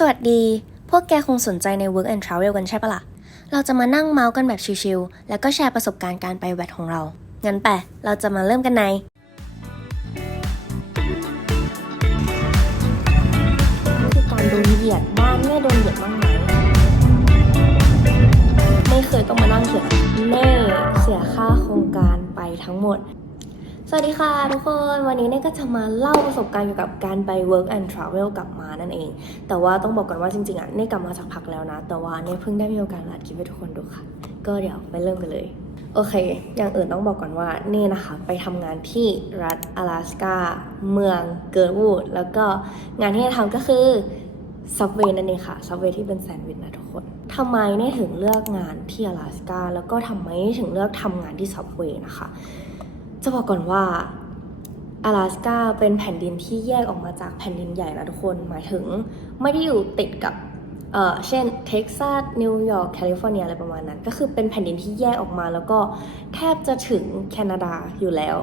สวัสดี พวกแกคงสนใจใน Work and Travel กันใช่ปะล่ะ เราจะมานั่งเมาส์กันแบบชิลๆ แล้วก็แชร์ประสบการณ์การไปแวดของเรา งั้นไปเราจะมาเริ่มกันใน คือการโดนเหยียดบ้านเนี่โดนเหยียดบ้างไหมไม่เคยต้องมานั่งเสียเน่เสียค่าโครงการไปทั้งหมด สวัสดีค่ะทุกคน วันนี้เน่ก็จะมาเล่าประสบการณ์เกี่ยวกับการไป work and travel กลับมานั่นเอง แต่ว่าต้องบอกก่อนว่าจริงๆอ่ะเน่กลับมาจากพักแล้วนะ แต่ว่าเน่เพิ่งได้มีโอกาสอัดคลิปให้ทุกคนดูค่ะ ก็เดี๋ยวไปเริ่มกันเลย โอเค อย่างอื่นต้องบอกก่อนว่าเน่นะคะ ไปทำงานที่รัฐ阿拉斯กาเมืองเกิร์วูดแล้วก็งานที่เน่ทำก็คือ ซับเวย์นั่นเองค่ะซับเวย์ที่เป็นแซนด์วิชนะทุกคนทำไมเนี่ยถึงเลือกงานที่阿拉斯กาแล้วก็ทำไมถึงเลือกทำงานที่ซับเวย์นะคะ จะบอกก่อนว่า阿拉斯กาเป็นแผ่นดินที่แยกออกมาจากแผ่นดินใหญ่นะทุกคน หมายถึงไม่ได้อยู่ติดกับ เอ่อ เช่น เท็กซัส นิวยอร์ก แคลิฟอร์เนีย อะไรประมาณนั้น ก็คือเป็นแผ่นดินที่แยกออกมา แล้วก็แทบจะถึงแคนาดาอยู่แล้ว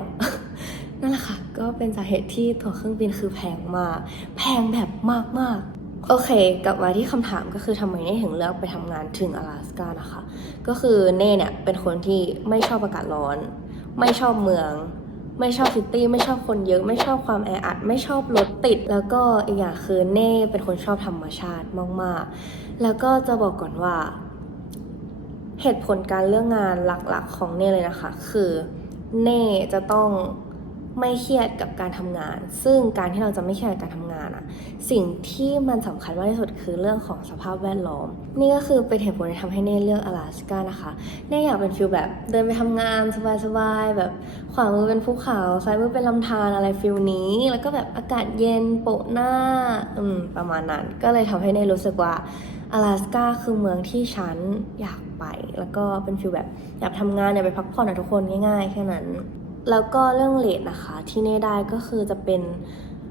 นั่นแหละค่ะ ก็เป็นสาเหตุที่ตั๋วเครื่องบินคือแพงมาก แพงแบบมากมากๆโอเค กลับมาที่คำถามก็คือทำไมเน่ถึงเลือกไปทำงานถึง阿拉斯กานะคะ ก็คือเน่เนี่ยเป็นคนที่ไม่ชอบอากาศร้อน ไม่ชอบเมือง ไม่ชอบซิตี้ไม่ชอบคนเยอะ ไม่ชอบความแออัด ไม่ชอบรถติด แล้วก็อีกอย่างคือเน่เป็นคนชอบธรรมชาติมากๆ แล้วก็จะบอกก่อนว่า เหตุผลการเลือกงานหลักๆ ของเน่เลยนะคะ คือเน่จะต้อง ไม่เครียดกับการทำงาน ซึ่งการที่เราจะไม่เครียดกับการทำงานอะสิ่งที่มันสำคัญมากที่สุดคือเรื่องของสภาพแวดล้อม นี่ก็คือเป็นเหตุผลที่ทำให้เน่เลือก阿拉斯กานะคะ เน่อยากเป็นฟิลแบบเดินไปทำงานสบายๆแบบขวามือเป็นภูเขาซ้ายมือเป็นลำธารอะไรฟิลนี้ แล้วก็แบบอากาศเย็นโปะหน้าอืมประมาณนั้น ก็เลยทำให้เน่รู้สึกว่า阿拉斯กาคือเมืองที่ฉันอยากไป แล้วก็เป็นฟิลแบบอยากทำงานอยากไปพักผ่อนนะทุกคนง่ายๆ แค่นั้น แล้วก็เรื่องเลทนะคะ ที่เน่ได้ก็คือจะเป็น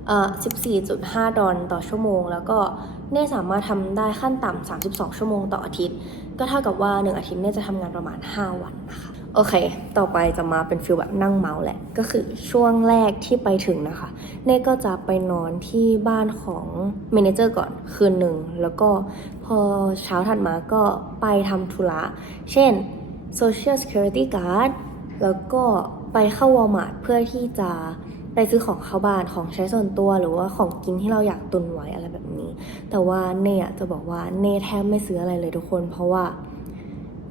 เอ่อ14.5 ดอลต่อชั่วโมง แล้วก็เน่สามารถทำได้ขั้นต่ำ32 ชั่วโมงต่ออาทิตย์ ก็เท่ากับว่า 1 อาทิตย์เน่จะทำงานประมาณ 5 วันนะคะ โอเค ต่อไปจะมาเป็นฟิลแบบนั่งเมาส์แหละ ก็คือช่วงแรกที่ไปถึงนะคะ เน่ก็จะไปนอนที่บ้านของเมเนเจอร์ก่อนคืนหนึ่ง แล้วก็พอเช้าถัดมาก็ไปทำธุระ เช่น Social Security Guard แล้วก็ ไปเข้าวอลมาร์ทเพื่อที่จะไปซื้อของเข้าบ้านของใช้ส่วนตัวหรือว่าของกินที่เราอยากตุนไว้อะไรแบบนี้ แต่ว่าเน่จะบอกว่าเน่แทบไม่ซื้ออะไรเลยทุกคน เพราะว่า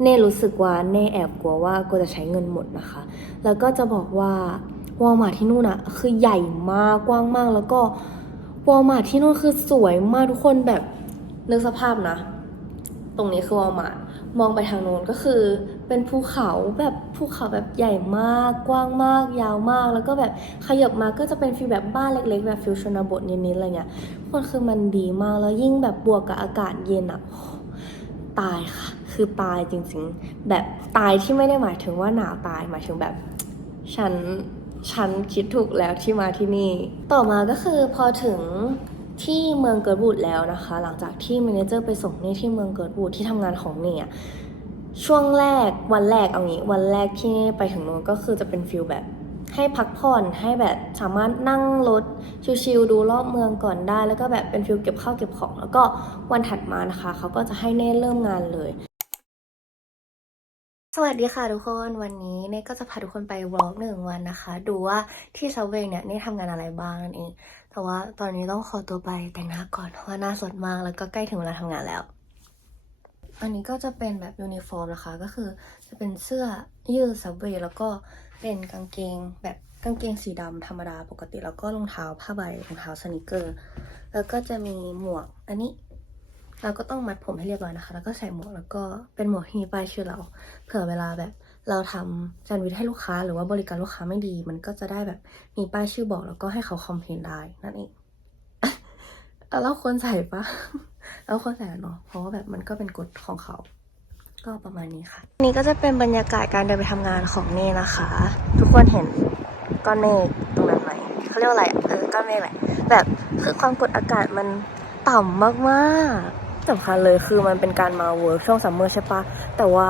เน่รู้สึกว่าเน่แอบกลัวว่ากลัวจะใช้เงินหมดนะคะ แล้วก็จะบอกว่าวอลมาร์ทที่นู่นอะคือใหญ่มากกว้างมาก แล้วก็วอลมาร์ทที่นู่นคือสวยมากทุกคนแบบนึกสภาพนะ ตรงนี้คือวอลมาร์ทมองไปทางโน้นก็คือ เป็นภูเขาแบบภูเขาแบบใหญ่มาก กว้างมาก ยาวมาก แล้วก็แบบขยับมาก็จะเป็นฟีลแบบบ้านเล็ก ๆ แบบฟิวชนบทนิดๆอะไรเงี้ยคนคือมันดีมากแล้วยิ่งแบบบวกกับอากาศเย็นอะตายค่ะ คือตายจริงๆ แบบตายที่ไม่ได้หมายถึงว่าหนาวตายหมายถึงแบบฉันฉันคิดถูกแล้วที่มาที่นี่ ต่อมาก็คือพอถึงที่เมืองเกิร์ดวูดแล้วนะคะ หลังจากที่เมนเจอร์ไปส่งนี่ที่เมืองเกิร์ดวูดที่ทำงานของเนี่ย ช่วงแรกวันแรกเอางี้ วันแรกที่ไปถึงนู้นก็คือจะเป็นฟิลแบบ ให้พักผ่อนให้แบบสามารถนั่งรถชิลๆดูรอบเมืองก่อนได้ แล้วก็แบบเป็นฟิลเก็บข้าวเก็บของ แล้วก็วันถัดมานะคะ เขาก็จะให้เน่เริ่มงานเลย สวัสดีค่ะทุกคนวันนี้เน่ก็จะพาทุกคนไปวอล์กหนึ่งวันนะคะ ดูว่าที่ซับเวย์เนี่ยเน่ทำงานอะไรบ้างนั่นเองแต่ว่าตอนนี้ต้องขอตัวไปแต่งหน้าก่อนเพราะว่าหน้าสดมากแล้วก็ใกล้ถึงเวลาทำงานแล้ว อันนี้ก็จะเป็นแบบยูนิฟอร์มนะคะ ก็คือจะเป็นเสื้อยืดซับเวย์แล้วก็เป็นกางเกงแบบกางเกงสีดำธรรมดาปกติแล้วก็รองเท้าผ้าใบรองเท้าสนิเกอร์ แล้วก็จะมีหมวกอันนี้ เราก็ต้องมัดผมให้เรียบร้อยนะคะ แล้วก็ใส่หมวกแล้วก็เป็นหมวกที่มีป้ายชื่อเรา เผื่อเวลาแบบเราทำแซนด์วิชให้ลูกค้า หรือว่าบริการลูกค้าไม่ดี มันก็จะได้แบบมีป้ายชื่อบอกแล้วก็ให้เขาคอมเพลนได้นั่นเอง เราควรใส่ปะเราควรใส่เนาะเพราะว่าแบบมันก็เป็นกฎของเขา ก็ประมาณนี้ค่ะ นี่ก็จะเป็นบรรยากาศการเดินไปทำงานของเน่นะคะ ทุกคนเห็นก้อนเมฆตรงนั้นไหมเขาเรียกว่าอะไรเออก้อนเมฆแหละแบบคือความกดอากาศมันต่ำมากๆสำคัญเลยคือมันเป็นการมาเวิร์กช่วงซัมเมอร์ใช่ปะแต่ว่า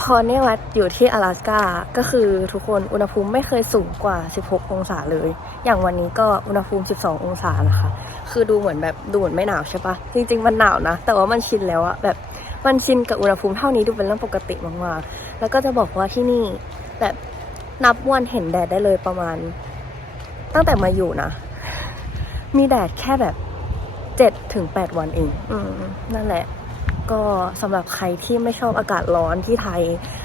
พอเนี่ยมาอยู่ที่阿拉斯กาก็คือทุกคนอุณหภูมิไม่เคยสูงกว่า 16 องศาเลย อย่างวันนี้ก็อุณหภูมิ 12 องศานะคะ คือดูเหมือนแบบดูเหมือนไม่หนาวใช่ปะจริง ๆ มันหนาวนะ แต่ว่ามันชินแล้วอะแบบมันชินกับอุณหภูมิเท่านี้ดูเป็นเรื่องปกติมากๆ แล้วก็จะบอกว่าที่นี่แบบนับวันเห็นแดดได้เลยประมาณ ตั้งแต่มาอยู่นะ มีแดดแค่แบบเจ็ดถึงแปดวันเอง อืมนั่นแหละ ก็สำหรับใครที่ไม่ชอบอากาศร้อนที่ไทย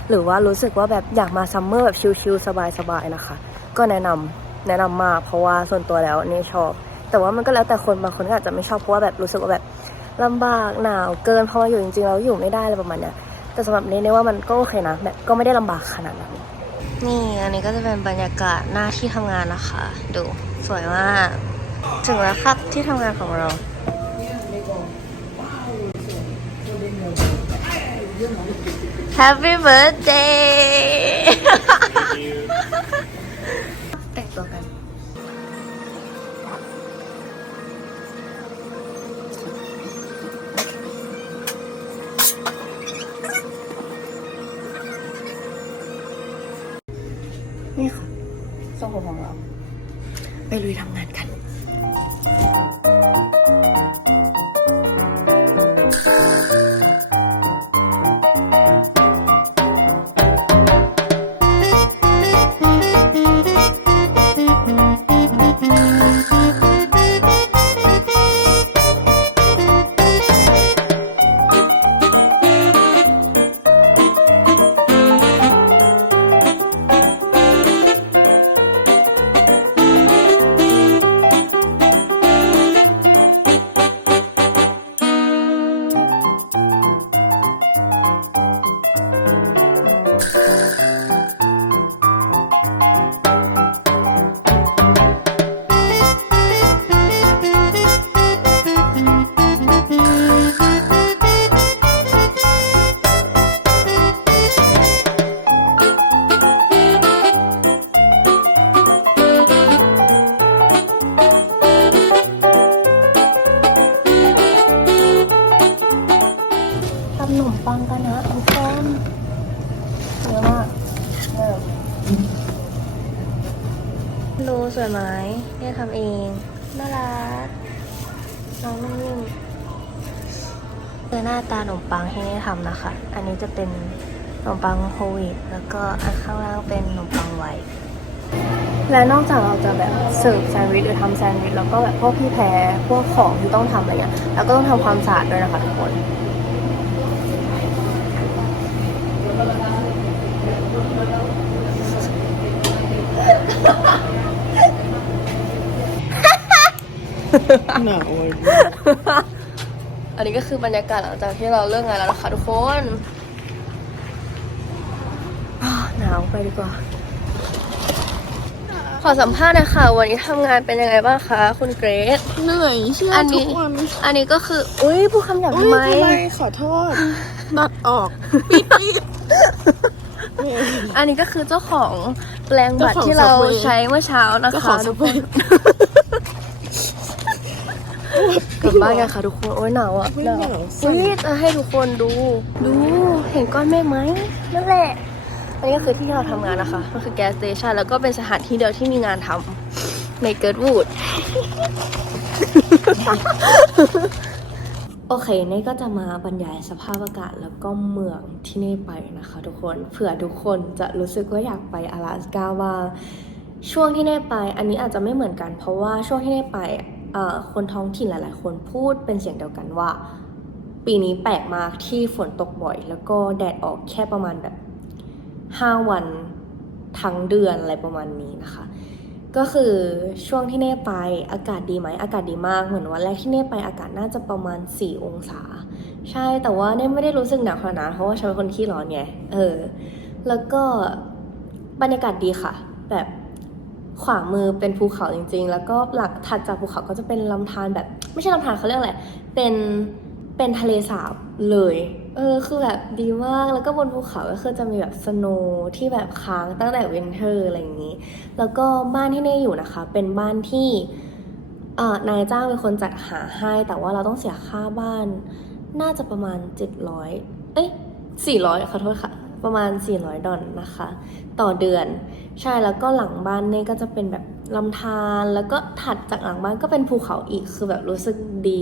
หรือว่ารู้สึกว่าแบบอยากมาซัมเมอร์แบบชิลๆสบายๆนะคะ ก็แนะนำแนะนำมากเพราะว่าส่วนตัวแล้วนี่ชอบ แต่ว่ามันก็แล้วแต่คนบางคนก็อาจจะไม่ชอบเพราะว่าแบบรู้สึกว่าแบบลำบากหนาวเกินเพราะว่าอยู่จริงๆแล้วอยู่ไม่ได้อะไรประมาณเนี้ยแต่สำหรับเนเน่ว่ามันก็โอเคนะแบบก็ไม่ได้ลำบากขนาดนั้นนี่อันนี้ก็จะเป็นบรรยากาศหน้าที่ทำงานนะคะ ดูสวยมาก ถึงแล้วครับที่ทำงานของเรา Happy birthday แต่งตัวกันนี่ค่ะทรงผมของเรา ไปลุยทำ นกันทำขนมปังกันนะทุกคนเยอะมากเริ่มดูสวยไหมเนี่ยทำเอง น่ารัก น้องนุ่มๆคือหน้าตาขนมปังที่นี่ทำนะคะ อันนี้จะเป็นขนมปังโฮลวีตแล้วก็อันข้างล่างเป็นขนมปังไวท์และนอกจากเราจะแบบเสิร์ฟแซนด์วิชหรือทำแซนด์วิชแล้วก็แบบพวกพี่แพรพวกของที่ต้องทำอะไรเงี้ยแล้วก็ต้องทำความสะอาดด้วยนะคะทุกคน หนาวเลยอันนี้ก็คือบรรยากาศหลังจากที่เราเลิกงานแล้วนะคะทุกคนอ้าวหนาวไปดีกว่า ขอสัมภาษณ์หนะคะวันนี้ทำงานเป็นยังไงบ้างคะคุณเกรซเหนื่อยเชื่ออันทุนี้กวันอันนี้ก็คืออุ้ยพูดคำหยาบอุ๊ทำยไม ทำไมขอโทษนัดออกปี๊ดปี๊ดเนี่ยอันนี้ก็คือเจ้าของแปลงบัตรเจ้าของที่เรา Subway ใช้เมื่อเช้านะเจ้าขคะองสทุกเปคนน กลับบ้านกันค่ะทุกคน โอ้ยหนาวอ่ะ ไม่ หนาว หนาว อุ้ยจะให้ทุกคนดู ดู เห็นก้อนเมฆไหมนั่นแหละ อันนี้ก็คือที่เราทำงานนะคะ มันคือแก๊สสเตชันแล้วก็เป็นสถานที่เดียวที่มีงานทำในเกิร์ดวูด โอเคนี่ก็จะมาบรรยายสภาพอากาศแล้วก็เมืองที่นี่ไปนะคะทุกคน เผื่อทุกคนจะรู้สึกว่าอยากไป阿拉斯กาว่า ช่วงที่เน่ไป อันนี้อาจจะไม่เหมือนกัน เพราะว่าช่วงที่เน่ไปเอ่อ คนท้องถิ่นหลาย ๆ คนพูดเป็นเสียงเดียวกันว่า ปีนี้แปลกมากที่ฝนตกบ่อย แล้วก็แดดออกแค่ประมาณแบบ 5 วันทั้งเดือนอะไรประมาณนี้นะคะ ก็คือช่วงที่เน่ไปอากาศดีไหมอากาศดีมากเหมือนวันแรกที่เน่ไปอากาศน่าจะประมาณ 4 องศา ใช่แต่ว่าเน่ไม่ได้รู้สึกหนาวขนาดนั้นเพราะว่าฉันเป็นคนขี้ร้อนไงเออแล้วก็บรรยากาศดีค่ะ แบบ ขวามือเป็นภูเขาจริง ๆ แล้วก็หลังถัดจากภูเขาก็จะเป็นลำธารแบบ ไม่ใช่ลำธารเขาเรียกอะไร เป็นเป็นทะเลสาบเลย เออ คือแบบดีมาก แล้วก็บนภูเขาก็คือจะมีแบบสโนว์ที่แบบค้างตั้งแต่วินเทอร์อะไรอย่างนี้ แล้วก็บ้านที่เน่อยู่นะคะ เป็นบ้านที่เออนายจ้างเป็นคนจัดหาให้ แต่ว่าเราต้องเสียค่าบ้าน น่าจะประมาณ 700 เอ้ย400 ขอโทษค่ะ ประมาณ 400 ดอลนะคะ ต่อเดือน ใช่แล้วก็หลังบ้านเน่ก็จะเป็นแบบลำธารแล้วก็ถัดจากหลังบ้านก็เป็นภูเขาอีกคือแบบรู้สึกดี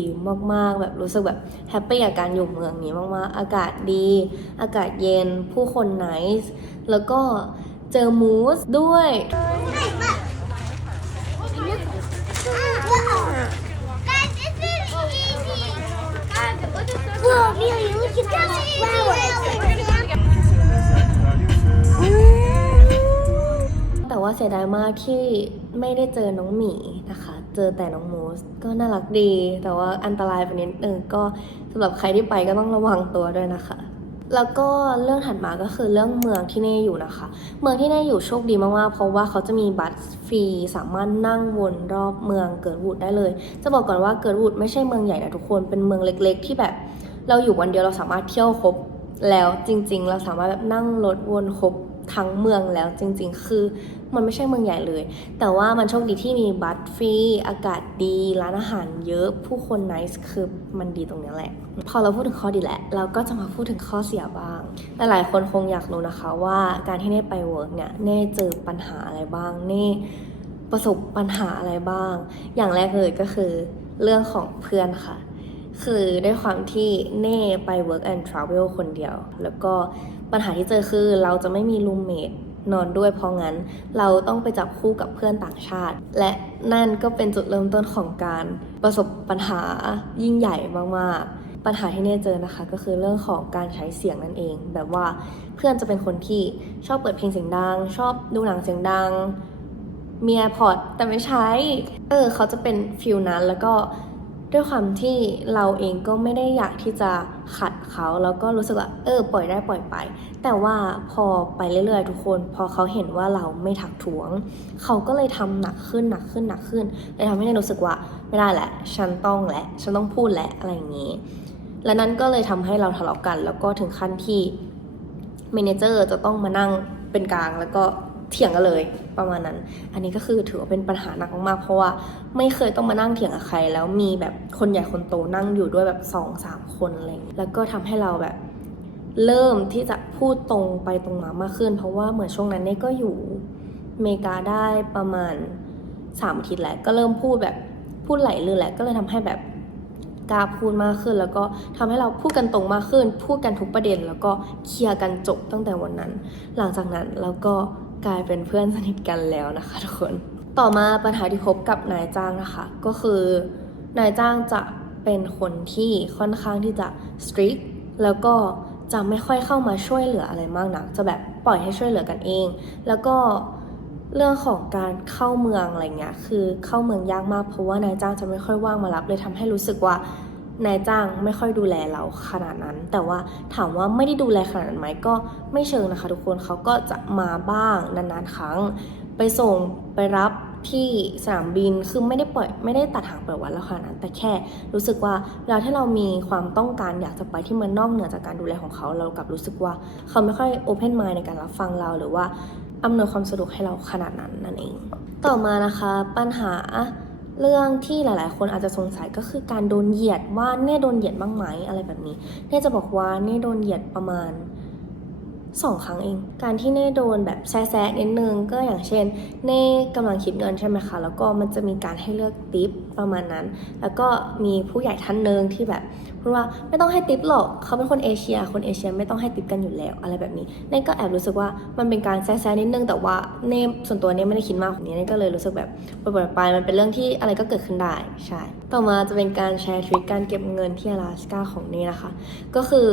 มากๆ แบบรู้สึกแบบแฮปปี้กับการอยู่เมืองนี้มากๆ อากาศดี อากาศเย็นผู้คนไนส์แล้วก็เจอมูสด้วย Whoa, Amelia, look at those flowers. แต่ ว่าเสียดายมากที่ไม่ได้เจอน้องหมีนะคะ เจอแต่น้องมูสก็น่ารักดี แต่ว่าอันตรายไปนิดนึงก็สำหรับใครที่ไปก็ต้องระวังตัวด้วยนะคะ แล้วก็เรื่องถัดมาก็คือเรื่องเมืองที่เน่อยู่นะคะ เมืองที่เน่อยู่โชคดีมากๆเพราะว่าเขาจะมีบัสฟรีสามารถนั่งวนรอบเมืองเกิดวูดได้เลย จะบอกก่อนว่าเกิดวูดไม่ใช่เมืองใหญ่นะทุกคนเป็นเมืองเล็ก ๆ ที่แบบเราอยู่วันเดียวเราสามารถเที่ยวครบแล้วจริง ๆ เราสามารถแบบนั่งรถวนครบทั้งเมืองแล้วจริงๆ คือ มันไม่ใช่เมืองใหญ่เลย แต่ว่ามันโชคดีที่มีบัสฟรีอากาศดี ร้านอาหารเยอะผู้คนไนส์คือมันดีตรงนี้แหละ พอเราพูดถึงข้อดีแล้วเราก็จะมาพูดถึงข้อเสียบ้างแต่หลายคนคงอยากรู้นะคะว่าการที่เน่ไปเวิร์กเนี่ยเน่เจอปัญหาอะไรบ้างเน่ประสบปัญหาอะไรบ้าง อย่างแรกเลยก็คือเรื่องของเพื่อนค่ะ คือด้วยความที่เน่ไป work and travel คนเดียว แล้วก็ปัญหาที่เจอคือเราจะไม่มีรูมเมท นอนด้วยเพราะงั้นเราต้องไปจับคู่กับเพื่อนต่างชาติ และนั่นก็เป็นจุดเริ่มต้นของการประสบปัญหายิ่งใหญ่มากๆ ปัญหาที่เน่เจอนะคะ ก็คือเรื่องของการใช้เสียงนั่นเอง แบบว่าเพื่อนจะเป็นคนที่ชอบเปิดเพลงเสียงดัง ชอบดูหนังเสียงดังมีแอพอร์ตแต่ไม่ใช้ เออเขาจะเป็นฟิลนั้นแล้วก็ ด้วยความที่เราเองก็ไม่ได้อยากที่จะขัดเขาแล้วก็รู้สึกว่าเออปล่อยได้ปล่อยไป แต่ว่าพอไปเรื่อยๆ ทุกคน พอเขาเห็นว่าเราไม่ถักถวง เขาก็เลยทำหนักขึ้นหนักขึ้นหนักขึ้นเลยทำให้เนยรู้สึกว่าไม่ได้แหละ ฉันต้องแหละฉันต้องพูดแหละอะไรอย่างนี้ และนั่นก็เลยทำให้เราทะเลาะกัน แล้วก็ถึงขั้นที่เมนเจอร์จะต้องมานั่งเป็นกลางแล้วก็ เถียงกันเลยประมาณนั้น อันนี้ก็คือถือว่าเป็นปัญหาหนักมากเพราะว่าไม่เคยต้องมานั่งเถียงกับใคร แล้วมีแบบคนใหญ่คนโตนั่งอยู่ด้วยแบบสองสามคนอะไรอย่างงี้แล้วก็ทำให้เราแบบ เริ่มที่จะพูดตรงไปตรงมามากขึ้น เพราะว่าเหมือนช่วงนั้นเนี่ยก็อยู่อเมริกาได้ประมาณสามอาทิตย์แล้วก็เริ่มพูดแบบพูดไหลลื่นแหละก็เลยทำให้แบบกล้าพูดมากขึ้น แล้วก็ทำให้เราพูดกันตรงมากขึ้น พูดกันทุกประเด็น แล้วก็เคลียร์กันจบตั้งแต่วันนั้น หลังจากนั้นเราก็ กลายเป็นเพื่อนสนิทกันแล้วนะคะทุกคน ต่อมาปัญหาที่พบกับนายจ้างนะคะ ก็คือนายจ้างจะเป็นคนที่ค่อนข้างที่จะ strict แล้วก็จะไม่ค่อยเข้ามาช่วยเหลืออะไรมากนักจะแบบปล่อยให้ช่วยเหลือกันเอง แล้วก็เรื่องของการเข้าเมืองอะไรเงี้ย คือเข้าเมืองยากมากเพราะว่านายจ้างจะไม่ค่อยว่างมารับเลยทำให้รู้สึกว่า นายจ้างไม่ค่อยดูแลเราขนาดนั้น แต่ว่าถามว่าไม่ได้ดูแลขนาดนั้นไหมก็ไม่เชิงนะคะ ทุกคนเขาก็จะมาบ้างนานๆครั้ง ไปส่งไปรับที่สนามบินคือไม่ได้ปล่อยไม่ได้ตัดหางเปิดวันแล้วขนาดนั้น แต่แค่รู้สึกว่าเวลาที่เรามีความต้องการอยากจะไปที่มืองนอกเหนือจากการดูแลของเขาเรากลับรู้สึกว่าเขาไม่ค่อยโอเพนไมายในการรับฟังเราหรือว่าอำนวยความสะดวกให้เราขนาดนั้นนั่นเอง ต่อมานะคะปัญหา เรื่องที่หลาย ๆ คนอาจจะสงสัยก็คือการโดนเหยียดว่าเน่โดนเหยียดบ้างไหมอะไรแบบนี้ เน่จะบอกว่าเน่โดนเหยียดประมาณ สองครั้งเอง การที่เน่โดนแบบแซะๆนิดนึงก็อย่างเช่น เน่กำลังคิดเงินใช่ไหมคะ แล้วก็มันจะมีการให้เลือกติปประมาณนั้น แล้วก็มีผู้ใหญ่ท่านหนึ่งที่แบบพูดว่าไม่ต้องให้ติปหรอกเขาเป็นคนเอเชีย คนเอเชียไม่ต้องให้ติปกันอยู่แล้วอะไรแบบนี้ เน่ก็แอบรู้สึกว่ามันเป็นการแซะๆนิดนึงแต่ว่าเน่ส่วนตัวเน่ไม่ได้คิดมากแบบนี้เน่ก็เลยรู้สึกแบบปล่อยๆไปมันเป็นเรื่องที่อะไรก็เกิดขึ้นได้ใช่ ต่อมาจะเป็นการแชร์ทริคการเก็บเงินที่阿拉斯กาของเน่นะคะ ก็คือ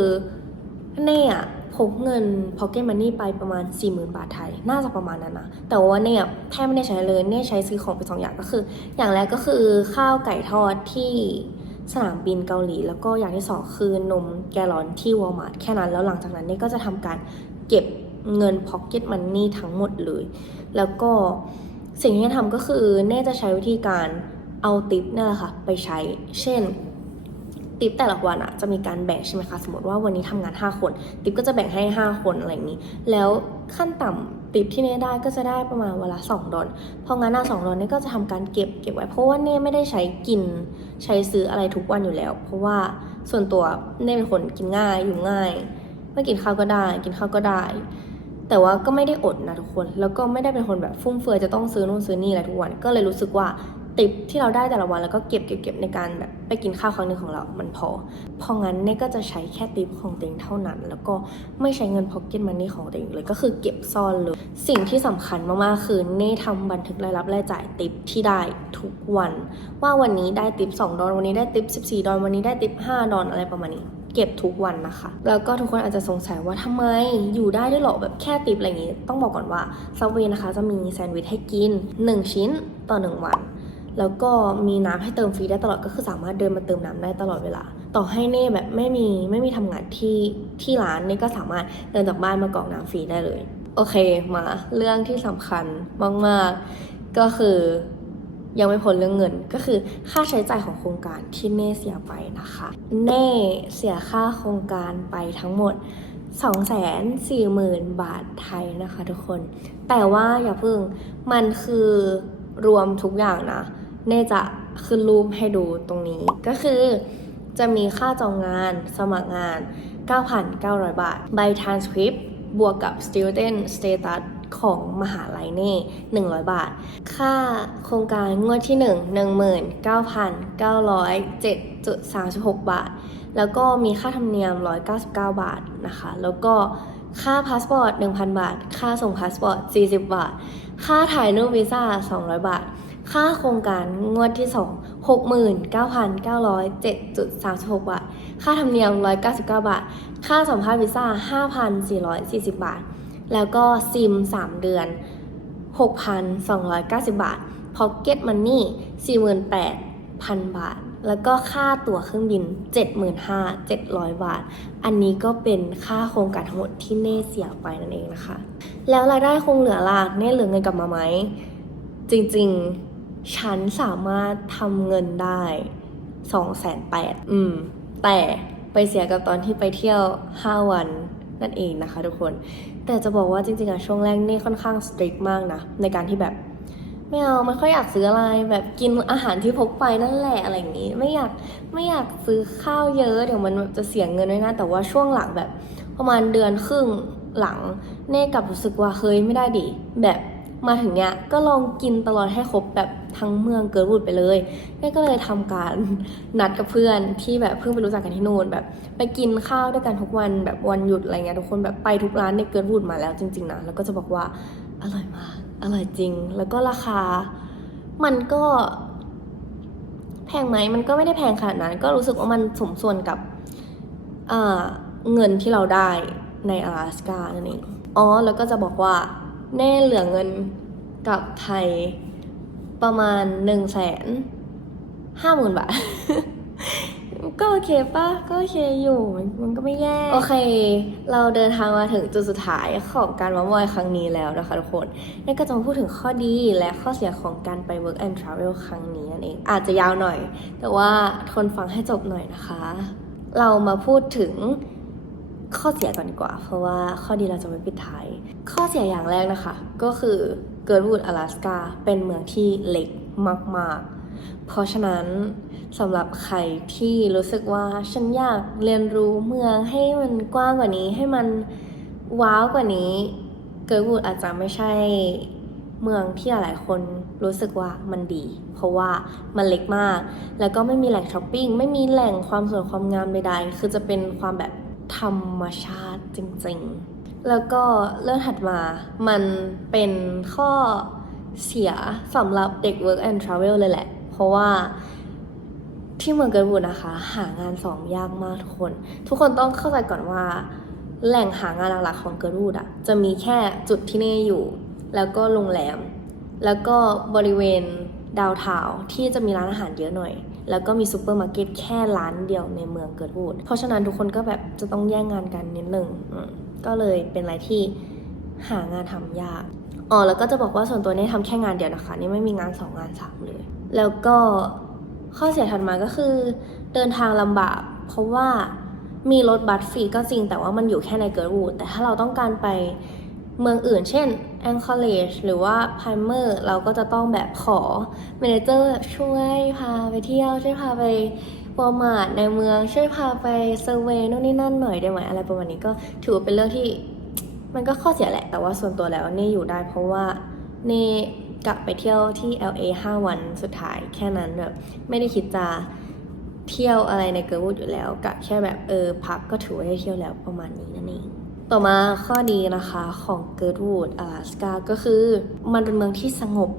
เน่อะ พกเงิน pocket money ไปประมาณ 40,000 บาทไทย น่าจะประมาณนั้นนะ แต่ว่าเน่อะแทบไม่ได้ใช้เลยเน่ใช้ซื้อของไปสองอย่างก็คือ อย่างแรกก็คือข้าวไก่ทอดที่สนามบินเกาหลี แล้วก็อย่างที่สองคือนมแกลลอนที่วอลมาร์ทแค่นั้น แล้วหลังจากนั้นเน่ก็จะทำการเก็บเงิน pocket money ทั้งหมดเลย แล้วก็สิ่งที่ทำก็คือเน่จะใช้วิธีการเอาติปเนี่ยแหละค่ะไปใช้ เช่น ติปแต่ละวันอะจะมีการแบ่งใช่ไหมคะ สมมติว่าวันนี้ทำงาน 5 คน ติปก็จะแบ่งให้ 5 คนอะไรอย่างนี้ แล้วขั้นต่ำติปที่เน่ได้ก็จะได้ประมาณวันละ2ดอลพองั้นอะสองดอลเนี่ยก็จะทำการเก็บเก็บไว้เพราะว่าเน่ไม่ได้ใช้กินใช้ซื้ออะไรทุกวันอยู่แล้ว เพราะว่าส่วนตัวเน่เป็นคนกินง่ายอยู่ง่ายไม่กินข้าวก็ได้ กินข้าวก็ได้ แต่ว่าก็ไม่ได้อดนะทุกคน แล้วก็ไม่ได้เป็นคนแบบฟุ่มเฟือยจะต้องซื้อนู่นซื้อนี่อะไรทุกวัน ก็เลยรู้สึกว่า ติปที่เราได้แต่ละวันแล้วก็เก็บเก็บเก็บในการแบบไปกินข้าวครั้งหนึ่งของเรา มันพอพองั้นเน่ก็จะใช้แค่ติปของตัวเองเท่านั้น แล้วก็ไม่ใช้เงินพ็อกเก็ตมันนี่ของตัวเองเลย ก็คือเก็บซ่อนเลย สิ่งที่สำคัญมากๆ คือเน่ทำบันทึกรายรับรายจ่ายติปที่ได้ทุกวัน ว่าวันนี้ได้ติป2ดอลวันนี้ได้ติป14 ดอลวันนี้ได้ติป5ดอลอะไรประมาณนี้เก็บทุกวันนะคะ แล้วก็ทุกคนอาจจะสงสัยว่าทำไมอยู่ได้ด้วยเหรอแบบแค่ติปอะไรอย่างงี้ ต้องบอกก่อนว่าซับเวนะคะจะมีแซนด์วิชให้กิน 1 ชิ้นต่อ 1 วัน แล้วก็มีน้ำให้เติมฟรีได้ตลอดก็คือสามารถเดินมาเติมน้ำได้ตลอดเวลา ต่อให้เน่แบบไม่มีไม่มีทำงานที่ที่ร้านเน่ก็สามารถเดินจากบ้านมากรอกน้ำฟรีได้เลย โอเคมาเรื่องที่สำคัญมากๆก็คือยังไม่พ้นเรื่องเงินก็คือค่าใช้จ่ายของโครงการที่เน่เสียไปนะคะ เน่เสียค่าโครงการไปทั้งหมด 240,000 บาทไทยนะคะทุกคน แต่ว่าอย่าเพิ่งมันคือรวมทุกอย่างนะ เน่จะขึ้นรูปให้ดูตรงนี้ก็คือจะมีค่าจองงานสมัครงาน 9,900 บาท ใบ transcript บวกกับ student status ของมหาลัยเน่100 บาท ค่าโครงการงวดที่ 1 19,907.36 บาท แล้วก็มีค่าธรรมเนียม 199 บาทนะคะ แล้วก็ค่าพาสปอร์ต 1,000 บาท ค่าส่งพาสปอร์ต 40 บาท ค่าถ่ายรูปวีซ่า 200 บาท ค่าโครงการงวดที่ 2 69,907.36 บาท ค่าธรรมเนียม 199 บาท ค่าสัมภาษณ์วีซ่า 5,440 บาท แล้วก็ซิม 3 เดือน 6,290 บาท Pocket Money 48,000 บาท แล้วก็ค่าตั๋วเครื่องบิน 75,700 บาท อันนี้ก็เป็นค่าโครงการทั้งหมดที่เน่เสียไปนั่นเองนะคะ แล้วรายได้คงเหลือล่ะเน่เหลือเงินกลับมาไหมจริง ๆ ฉันสามารถทำเงินได้2องแสนแปดอืม แต่ไปเสียกับตอนที่ไปเที่ยว 5 วันนั่นเองนะคะทุกคน แต่จะบอกว่าจริงๆอะช่วงแรกเน่ค่อนข้างสตริกมากนะ ในการที่แบบ ไม่เอาไม่ค่อยอยากซื้ออะไร แบบกินอาหารที่พกไปนั่นแหละอะไรอย่างนี้ ไม่อยากไม่อยากซื้อข้าวเยอะเดี๋ยวมันจะเสียเงินด้วยนะแต่ว่าช่วงหลังแบบ ประมาณเดือนครึ่งหลังเน่กลับรู้สึกว่าเฮ้ยไม่ได้ดิแบบ มาถึงเนี้ยก็ลองกินตลอดให้ครบแบบทั้งเมืองเกิร์ลวูดไปเลยแม่ก็เลยทำการนัดกับเพื่อนที่แบบเพิ่งไปรู้จักกันที่นู่นแบบ ไปกินข้าวด้วยกันทุกวันแบบวันหยุดอะไรเงี้ยทุกคนแบบไปทุกร้านในเกิร์ลวูดมาแล้วจริงๆนะแล้วก็จะบอกว่าอร่อยมากอร่อยจริง แล้วก็ราคา มันก็แพงไหมมันก็ไม่ได้แพงขนาดนั้น ก็รู้สึกว่ามันสมส่วนกับเงินที่เราได้ในอ阿拉สกานั่นเองอ๋อแล้วก็จะบอกว่า แน่เหลือเงินกับไทยประมาณหนึ่งแสนห้าหมื่นบาท ก็โอเคปะก็โอเคอยู่ มันก็ไม่แย่ โอเค เราเดินทางมาถึงจุดสุดท้ายของการมามอยครั้งนี้แล้วนะคะทุกคนนี่ก็จะมาพูดถึงข้อดีและข้อเสียของการไป work and travel ครั้งนี้นั่นเอง อาจจะยาวหน่อย แต่ว่าทนฟังให้จบหน่อยนะคะ เรามาพูดถึง ข้อเสียก่อนดีกว่า เพราะว่าข้อดีเราจะไว้ปิดท้าย ข้อเสียอย่างแรกนะคะ ก็คือเกิร์ลวูดอลาสกาเป็นเมืองที่เล็กมาก ๆ เพราะฉะนั้นสำหรับใครที่รู้สึกว่าฉันอยากเรียนรู้เมืองให้มันกว้างกว่านี้ ให้มันว้าวกว่านี้ เกิร์ลวูดอาจจะไม่ใช่เมืองที่หลายคนรู้สึกว่ามันดี เพราะว่ามันเล็กมาก แล้วก็ไม่มีแหล่งช้อปปิ้งไม่มีแหล่งความสวยความงามใดๆคือจะเป็นความแบบ ธรรมชาติจริงๆ แล้วก็เรื่องถัดมา มันเป็นข้อเสียสำหรับเด็ก work and travel เลยแหละ เพราะว่าที่เมืองเกิร์ลวูดนะคะ หางานสองยากมากทุกคน ทุกคนต้องเข้าใจก่อนว่า แหล่งหางานหลักๆของเกิร์ลวูดอะจะมีแค่จุดที่เน่อยู่ แล้วก็โรงแรม แล้วก็บริเวณดาวน์ทาที่จะมีร้านอาหารเยอะหน่อย แล้วก็มีซูเปอร์มาร์เก็ตแค่ร้านเดียวในเมืองเกิร์ลวูด เพราะฉะนั้นทุกคนก็แบบจะต้องแย่งงานกันนิดหนึ่งก็เลยเป็นอะไรที่หางานทำยากอ๋อแล้วก็จะบอกว่าส่วนตัวเนี่ทำแค่งานเดียวนะคะ นี่ไม่มีงานสองงานสามเลย แล้วก็ข้อเสียถัดมาก็คือเดินทางลำบาก เพราะว่ามีรถบัสฟรีก็จริงแต่ว่ามันอยู่แค่ในเกิร์ลวูดแต่ถ้าเราต้องการไปเมืองอื่น เช่น Anchorage หรือว่า Primer เราก็จะต้องแบบขอเมเนเจอร์ช่วยพาไปเที่ยว ช่วยพาไปโปรโมาทในเมือง ช่วยพาไปเซอร์เวย์นู่นนี่นั่นหน่อยได้ไหมอะไรประมาณนี้ก็ถือว่าเป็นเรื่องที่มันก็ข้อเสียแหละ แต่ว่าส่วนตัวแล้วเน่อยู่ได้เพราะว่าเน่กลับไปเที่ยวที่ LA 5 วันสุดท้ายแค่นั้นแบบไม่ได้คิดจะเที่ยวอะไรในเกิร์ลวูดอยู่แล้วกะแค่แบบเออพักก็ถือว่าได้เที่ยวแล้วประมาณนี้นั่นเอง ต่อมาข้อดีนะคะของเกิร์ w วูดอลาสกาก็คือ มันเป็นเมืองที่สงบ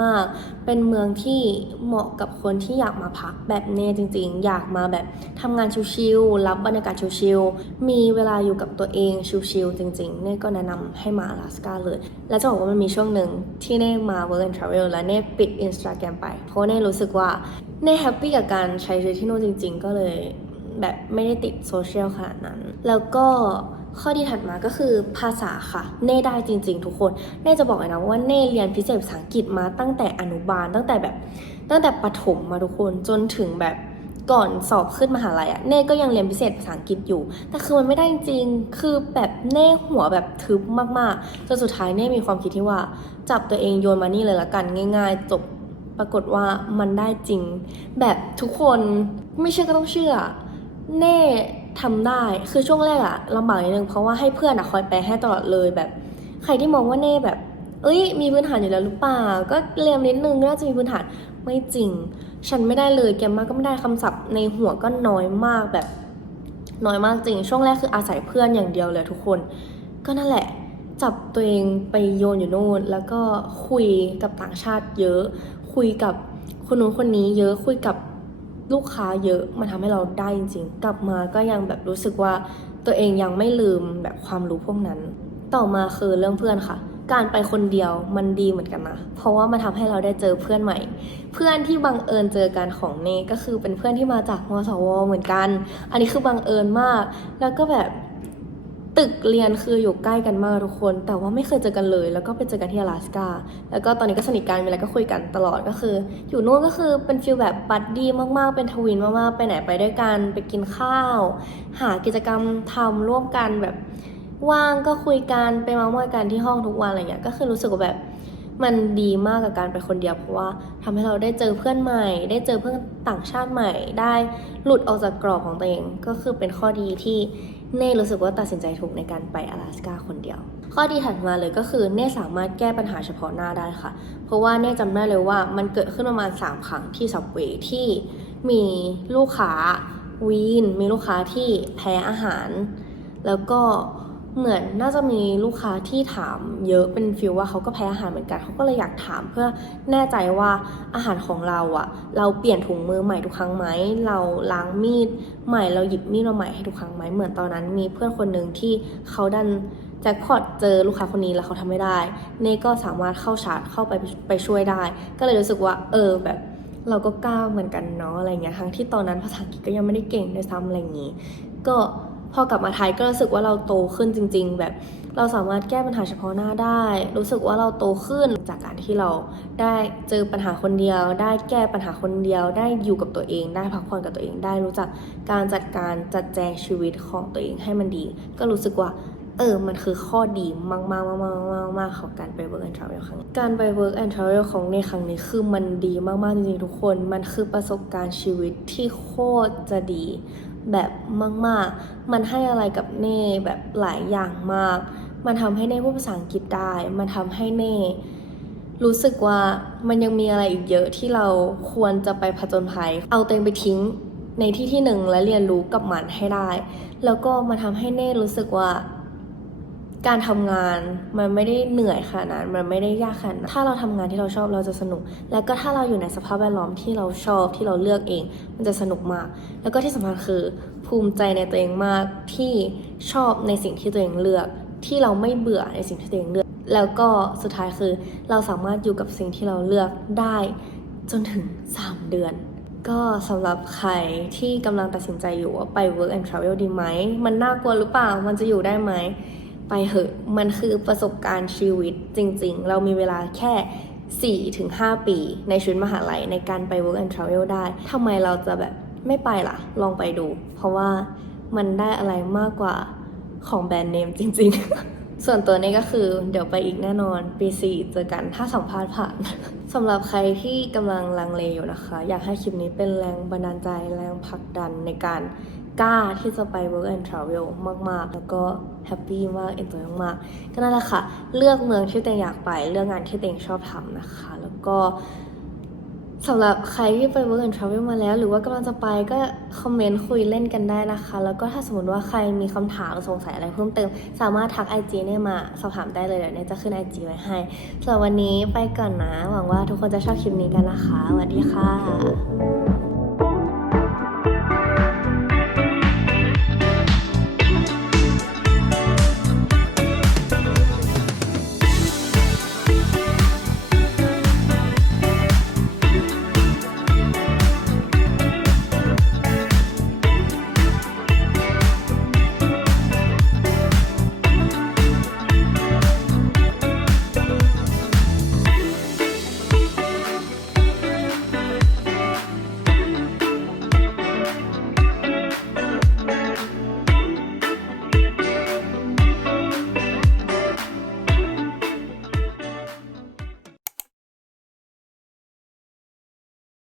มากๆ เป็นเมืองที่เหมาะกับคนที่อยากมาพักแบบเน่จริง ๆ อยากมาแบบทำงานชิลๆรับบรรยากาศชิลๆมีเวลาอยู่กับตัวเองชิลๆจริงๆเน่ก็แนะนำให้มาอลาสกาเลย และจะบอกว่ามันมีช่วงหนึ่งที่เน่มา Work and Travel และเน่ปิด Instagram ไป เพราะเน่รู้สึกว่าเน่แฮปปี้กับการใช้ชีวิตที่นู่นจริง ๆ ก็เลยแบบไม่ได้ติดโซเชียลขนาดนั้น แล้วก็ ข้อดีถัดมาก็คือภาษาค่ะ เน่ได้จริง ๆ ทุกคน เน่จะบอกเลยนะว่าเน่เรียนพิเศษภาษาอังกฤษมาตั้งแต่อนุบาลตั้งแต่แบบ ตั้งแต่ประถมมาทุกคนจนถึงแบบก่อนสอบขึ้นมหาลัยอะเน่ก็ยังเรียนพิเศษภาษาอังกฤษอยู่ แต่คือมันไม่ได้จริงๆคือแบบเน่หัวแบบทึบมากๆจนสุดท้ายเน่มีความคิดที่ว่า จับตัวเองโยนมานี่เลยละกันง่าย ๆ จบปรากฏว่ามันได้จริง แบบทุกคนไม่เชื่อก็ต้องเชื่อ เน่ ทำได้คือช่วงแรกอะลำบากนิดนึงเพราะว่าให้เพื่อนอะคอยแปลให้ตลอดเลยแบบ ใครที่มองว่าเน่แบบ เอ้ย มีพื้นฐานอยู่แล้วหรือเปล่า ก็เรียนนิดนึงก็น่าจะมีพื้นฐานไม่จริง ฉันไม่ได้เลยแกมมาก็ไม่ได้คำศัพท์ในหัวก็น้อยมากแบบ น้อยมากจริง ช่วงแรกคืออาศัยเพื่อนอย่างเดียวเลยทุกคน ก็นั่นแหละจับตัวเองไปโยนอยู่นู่น แล้วก็คุยกับต่างชาติเยอะ คุยกับคนนู้นคนนี้เยอะคุยกับ ลูกค้าเยอะมันทำให้เราได้จริงๆ กลับมาก็ยังแบบรู้สึกว่าตัวเองยังไม่ลืมแบบความรู้พวกนั้น ต่อมาคือเรื่องเพื่อนค่ะ การไปคนเดียวมันดีเหมือนกันนะเพราะว่ามันทำให้เราได้เจอเพื่อนใหม่ เพื่อนที่บังเอิญเจอกันของเนก็คือเป็นเพื่อนที่มาจากมสวเหมือนกัน อันนี้คือบังเอิญมาก แล้วก็แบบ ตึกเรียนคืออยู่ใกล้กันมากทุกคน แต่ว่าไม่เคยเจอกันเลย แล้วก็ไปเจอกันที่อลาสกาแล้วก็ตอนนี้ก็สนิทกันมีอะไรก็คุยกันตลอดก็คือ อยู่นู่นก็คือเป็นฟิลแบบบัดดี้มากๆ เป็นทวินมากๆ ไปไหนไปด้วยกัน ไปกินข้าว หากิจกรรมทำร่วมกันแบบว่างก็คุยกันไปมามอยกันที่ห้องทุกวันอะไรเงี้ยก็คือรู้สึกว่าแบบมันดีมากกับการไปคนเดียวเพราะว่าทำให้เราได้เจอเพื่อนใหม่ ได้เจอเพื่อนต่างชาติใหม่ ได้หลุดออกจากกรอบของตัวเองก็คือเป็นข้อดีที่ เน่รู้สึกว่าตัดสินใจถูกในการไป阿拉斯กาคนเดียว ข้อดีถัดมาเลยก็คือเน่สามารถแก้ปัญหาเฉพาะหน้าได้ค่ะ เพราะว่าเน่จำได้เลยว่ามันเกิดขึ้นประมาณ 3 ครั้งที่ซับเวย์ที่มีลูกค้าวีน มีลูกค้าที่แพ้อาหาร แล้วก็ เหมือนน่าจะมีลูกค้าที่ถามเยอะเป็นฟิลว่าเขาก็แพ้อาหารเหมือนกันเขาก็เลยอยากถามเพื่อแน่ใจว่าอาหารของเราอะเราเปลี่ยนถุงมือใหม่ทุกครั้งไหมเราล้างมีดใหม่เราหยิบมีดมาใหม่ให้ทุกครั้งไหมเหมือนตอนนั้นมีเพื่อนคนหนึ่งที่เขาดันแจ็คพอตเจอลูกค้าคนนี้แล้วเขาทำไม่ได้เน่ก็สามารถเข้าชาร์จเข้าไปไปช่วยได้ ก็เลยรู้สึกว่าเออแบบเราก็กล้าเหมือนกันเนาะอะไรเงี้ยทั้งที่ตอนนั้นภาษาอังกฤษก็ยังไม่ได้เก่งด้วยซ้ำอะไรอย่างงี้ก็ พอกลับมาไทยก็รู้สึกว่าเราโตขึ้นจริง ๆ แบบเราสามารถแก้ปัญหาเฉพาะหน้าได้ รู้สึกว่าเราโตขึ้นจากการที่เราได้เจอปัญหาคนเดียว ได้แก้ปัญหาคนเดียว ได้อยู่กับตัวเอง ได้พักผ่อนกับตัวเอง ได้รู้จักการจัดการจัดแจงชีวิตของตัวเองให้มันดี ก็รู้สึกว่าเออ มันคือข้อดีมากๆมากๆมากๆมากๆของการไป work and travel ครั้งนี้การไป work and travel ของในครั้งนี้คือมันดีมากๆจริงๆทุกคน มันคือประสบการณ์ชีวิตที่โคตรจะดี แบบมาก ๆ มันให้อะไรกับเน่แบบหลายอย่างมาก มันทำให้เน่พูดภาษาอังกฤษได้ มันทำให้เน่รู้สึกว่ามันยังมีอะไรอีกเยอะที่เราควรจะไปผจญภัย เอาตัวเองไปทิ้งในที่ที่หนึ่งและเรียนรู้กับมันให้ได้ แล้วก็มาทำให้เน่รู้สึกว่า การทำงานมันไม่ได้เหนื่อยขนาดนั้นมันไม่ได้ยากขนาดนั้นถ้าเราทำงานที่เราชอบเราจะสนุก แล้วก็ถ้าเราอยู่ในสภาพแวดล้อมที่เราชอบที่เราเลือกเอง มันจะสนุกมาก แล้วก็ที่สำคัญคือภูมิใจในตัวเองมากที่ชอบในสิ่งที่ตัวเองเลือก ที่เราไม่เบื่อในสิ่งที่ตัวเองเลือก แล้วก็สุดท้ายคือเราสามารถอยู่กับสิ่งที่เราเลือกได้จนถึง 3 เดือนก็สำหรับใครที่กำลังตัดสินใจอยู่ว่าไป work and travel ดีไหม มันน่ากลัวหรือเปล่า มันจะอยู่ได้ไหม ไปเหอะ มันคือประสบการณ์ชีวิตจริง ๆ เรามีเวลาแค่ 4-5 ปีในชีวิตมหาลัยในการไป work and travel ได้ทำไมเราจะแบบไม่ไปล่ะ ลองไปดู เพราะว่ามันได้อะไรมากกว่าของแบรนด์เนมจริง ๆ ส่วนตัวนี้ก็คือเดี๋ยวไปอีกแน่นอนปีสี่เจอกันถ้าสัมภาษณ์ผ่าน สำหรับใครที่กำลังลังเลอยู่นะคะ อยากให้คลิปนี้เป็นแรงบันดาลใจแรงผลักดันในการ กล้าที่จะไป work and travel มาก ๆ แล้วก็แฮปปี้มาก enjoy มากๆก็นั่นแหละค่ะ เลือกเมืองที่ตัวเองอยากไป เลือกงานที่ตัวเองชอบทำนะคะ แล้วก็สำหรับใครที่ไป work and travel มาแล้ว หรือว่ากำลังจะไปก็คอมเมนต์คุยเล่นกันได้นะคะ แล้วก็ถ้าสมมติว่าใครมีคำถามสงสัยอะไรเพิ่มเติม สามารถทัก IG เนี่ยมาสอบถามได้เลยเดี๋ยวเนี่ยจะขึ้น IG ไว้ให้สำหรับวันนี้ไปก่อนนะ หวังว่าทุกคนจะชอบคลิปนี้กันนะคะสวัสดีค่ะ